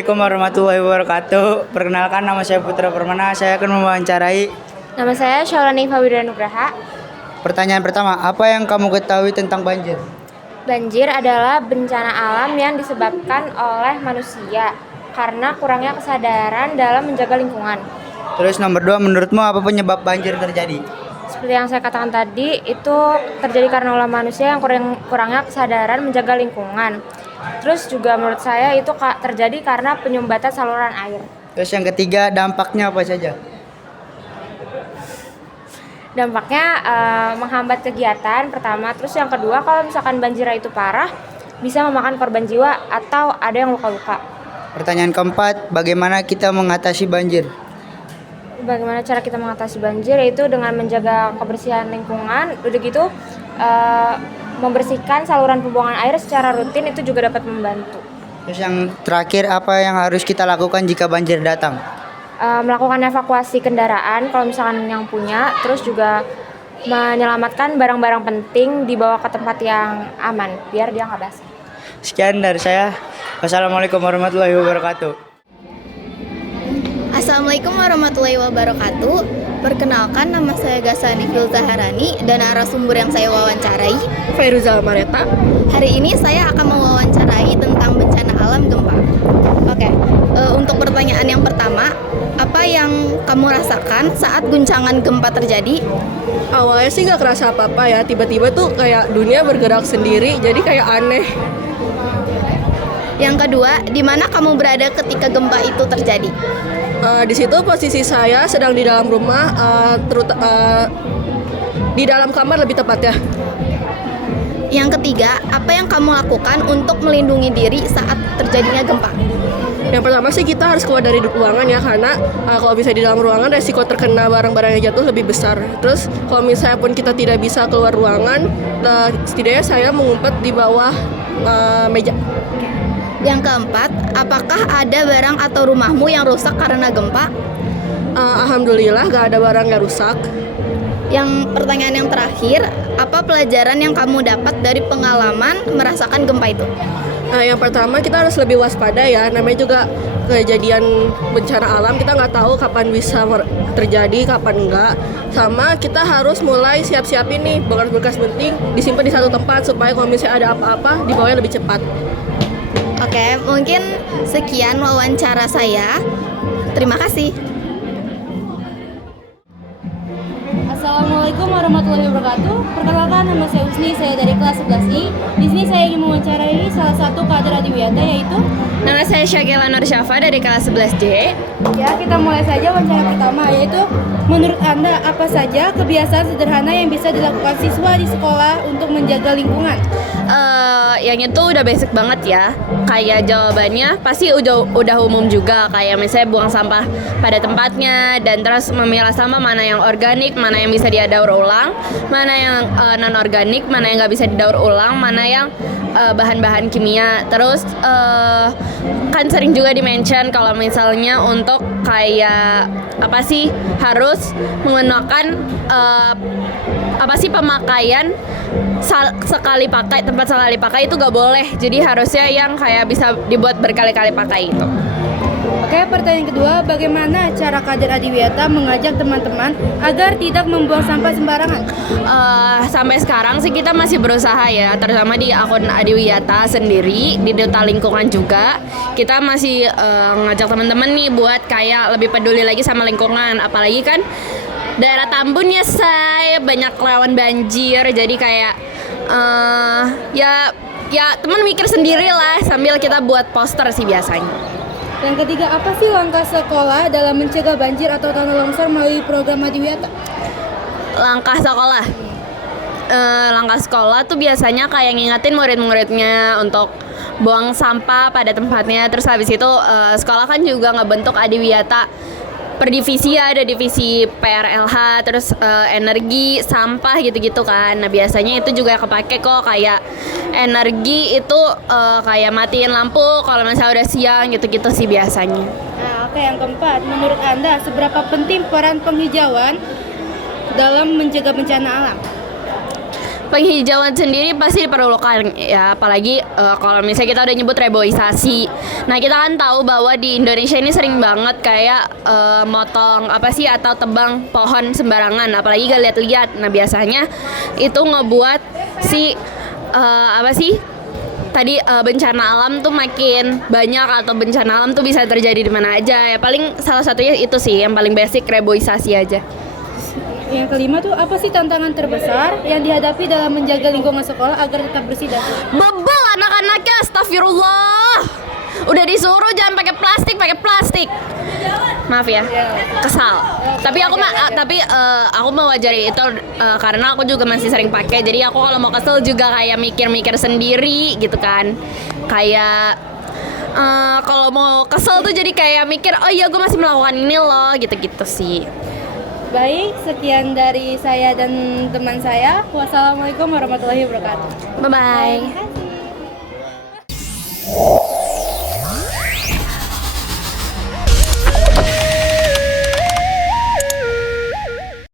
Assalamualaikum warahmatullahi wabarakatuh. Perkenalkan, nama saya Putra Permana. Saya akan mewawancarai. Nama saya Syaulani Fawidra Nugraha. Pertanyaan pertama, apa yang kamu ketahui tentang banjir? Banjir adalah bencana alam yang disebabkan oleh manusia karena kurangnya kesadaran dalam menjaga lingkungan. Terus nomor 2, menurutmu apa penyebab banjir terjadi? Seperti yang saya katakan tadi, itu terjadi karena ulah manusia yang kurangnya kesadaran menjaga lingkungan. Terus juga menurut saya itu terjadi karena penyumbatan saluran air. Terus yang ketiga, dampaknya apa saja? Dampaknya menghambat kegiatan pertama. Terus yang kedua, kalau misalkan banjir itu parah, bisa memakan korban jiwa atau ada yang luka-luka. Pertanyaan keempat, bagaimana kita mengatasi banjir? Bagaimana cara kita mengatasi banjir, yaitu dengan menjaga kebersihan lingkungan. Udah gitu membersihkan saluran pembuangan air secara rutin itu juga dapat membantu. Terus yang terakhir, apa yang harus kita lakukan jika banjir datang? Melakukan evakuasi kendaraan kalau misalkan yang punya, terus juga menyelamatkan barang-barang penting dibawa ke tempat yang aman biar dia nggak basah. Sekian dari saya. Wassalamualaikum warahmatullahi wabarakatuh. Assalamualaikum warahmatullahi wabarakatuh. Perkenalkan, nama saya Gasani Filzaharani dan narasumber yang saya wawancarai Fairuzal Mareta. Hari ini saya akan mewawancarai tentang bencana alam gempa. Oke, untuk pertanyaan yang pertama, apa yang kamu rasakan saat guncangan gempa terjadi? Awalnya sih nggak kerasa apa-apa ya, tiba-tiba tuh kayak dunia bergerak sendiri, jadi kayak aneh. Yang kedua, di mana kamu berada ketika gempa itu terjadi? Di situ posisi saya sedang di dalam rumah, di dalam kamar lebih tepatnya. Yang ketiga, apa yang kamu lakukan untuk melindungi diri saat terjadinya gempa? Yang pertama sih kita harus keluar dari ruangan ya, karena kalau bisa di dalam ruangan resiko terkena barang-barang yang jatuh lebih besar. Terus kalau misalnya pun kita tidak bisa keluar ruangan, setidaknya saya mengumpet di bawah meja. Yang keempat, apakah ada barang atau rumahmu yang rusak karena gempa? Alhamdulillah gak ada barang yang rusak. Yang pertanyaan yang terakhir, apa pelajaran yang kamu dapat dari pengalaman merasakan gempa itu? Yang pertama kita harus lebih waspada ya, namanya juga kejadian bencana alam, kita nggak tahu kapan bisa terjadi, kapan enggak. Sama kita harus mulai siap-siap ini, berkas-berkas penting disimpan di satu tempat supaya kalau misalnya ada apa-apa dibawanya lebih cepat. Oke, mungkin sekian wawancara saya. Terima kasih. Assalamualaikum warahmatullahi wabarakatuh. Perkenalkan, nama saya Usni, saya dari kelas 11I. Di sini saya ingin mewawancarai salah satu kader Adiwiyata, yaitu nama saya Syakila Nur Syafa dari kelas 11D. Ya, kita mulai saja wawancara pertama, yaitu menurut Anda apa saja kebiasaan sederhana yang bisa dilakukan siswa di sekolah untuk menjaga lingkungan? Yang itu udah basic banget ya. Kayak jawabannya pasti udah umum juga. Kayak misalnya buang sampah pada tempatnya, dan terus memilah sampah mana yang organik, mana yang bisa didaur ulang, mana yang non organik, mana yang nggak bisa didaur ulang, mana yang bahan-bahan kimia. Terus kan sering juga di-mention kalau misalnya untuk kayak apa sih harus menggunakan pemakaian sekali pakai, tempat sekali pakai itu gak boleh. Jadi harusnya yang kayak bisa dibuat berkali-kali pakai itu. Oke, pertanyaan kedua, bagaimana cara kader Adiwiyata mengajak teman-teman agar tidak membuang sampah sembarangan? Sampai sekarang sih kita masih berusaha ya, terutama di akun Adiwiyata sendiri, di Duta Lingkungan juga. Kita masih ngajak teman-teman nih buat kayak lebih peduli lagi sama lingkungan. Apalagi kan daerah Tambun ya, saya banyak rawan banjir. Jadi kayak ya teman mikir sendiri lah sambil kita buat poster sih biasanya. Yang ketiga, apa sih langkah sekolah dalam mencegah banjir atau tanah longsor melalui program Adiwiyata? Langkah sekolah tuh biasanya kayak ngingetin murid-muridnya untuk buang sampah pada tempatnya. Terus habis itu sekolah kan juga ngebentuk Adiwiyata per divisi, ada divisi PRLH, terus energi, sampah gitu-gitu kan. Nah biasanya itu juga kepake kok, kayak energi itu kayak matiin lampu kalau misalnya udah siang gitu-gitu sih biasanya. Nah, oke, yang keempat, menurut Anda seberapa penting peran penghijauan dalam mencegah bencana alam? penghijauan sendiri pasti diperlukan ya, apalagi kalau misalnya kita udah nyebut reboisasi. Nah, kita kan tahu bahwa di Indonesia ini sering banget kayak motong apa sih atau tebang pohon sembarangan, apalagi gak lihat-lihat. Nah, biasanya itu ngebuat si apa sih tadi bencana alam tuh makin banyak, atau bencana alam tuh bisa terjadi di mana aja ya. Paling salah satunya itu sih yang paling basic, reboisasi aja. Yang kelima tuh apa sih tantangan terbesar yang dihadapi dalam menjaga lingkungan sekolah agar tetap bersih dan sehat? Bebel anak-anaknya, astagfirullah. Udah disuruh jangan pakai plastik. Maaf ya, kesal. Tapi aku mewajari itu karena aku juga masih sering pakai. Jadi aku kalau mau kesel juga kayak mikir-mikir sendiri gitu kan. Kayak kalau mau kesel tuh jadi kayak mikir, oh iya gue masih melakukan ini loh, gitu-gitu sih. Baik, sekian dari saya dan teman saya. Wassalamualaikum warahmatullahi wabarakatuh. Bye-bye.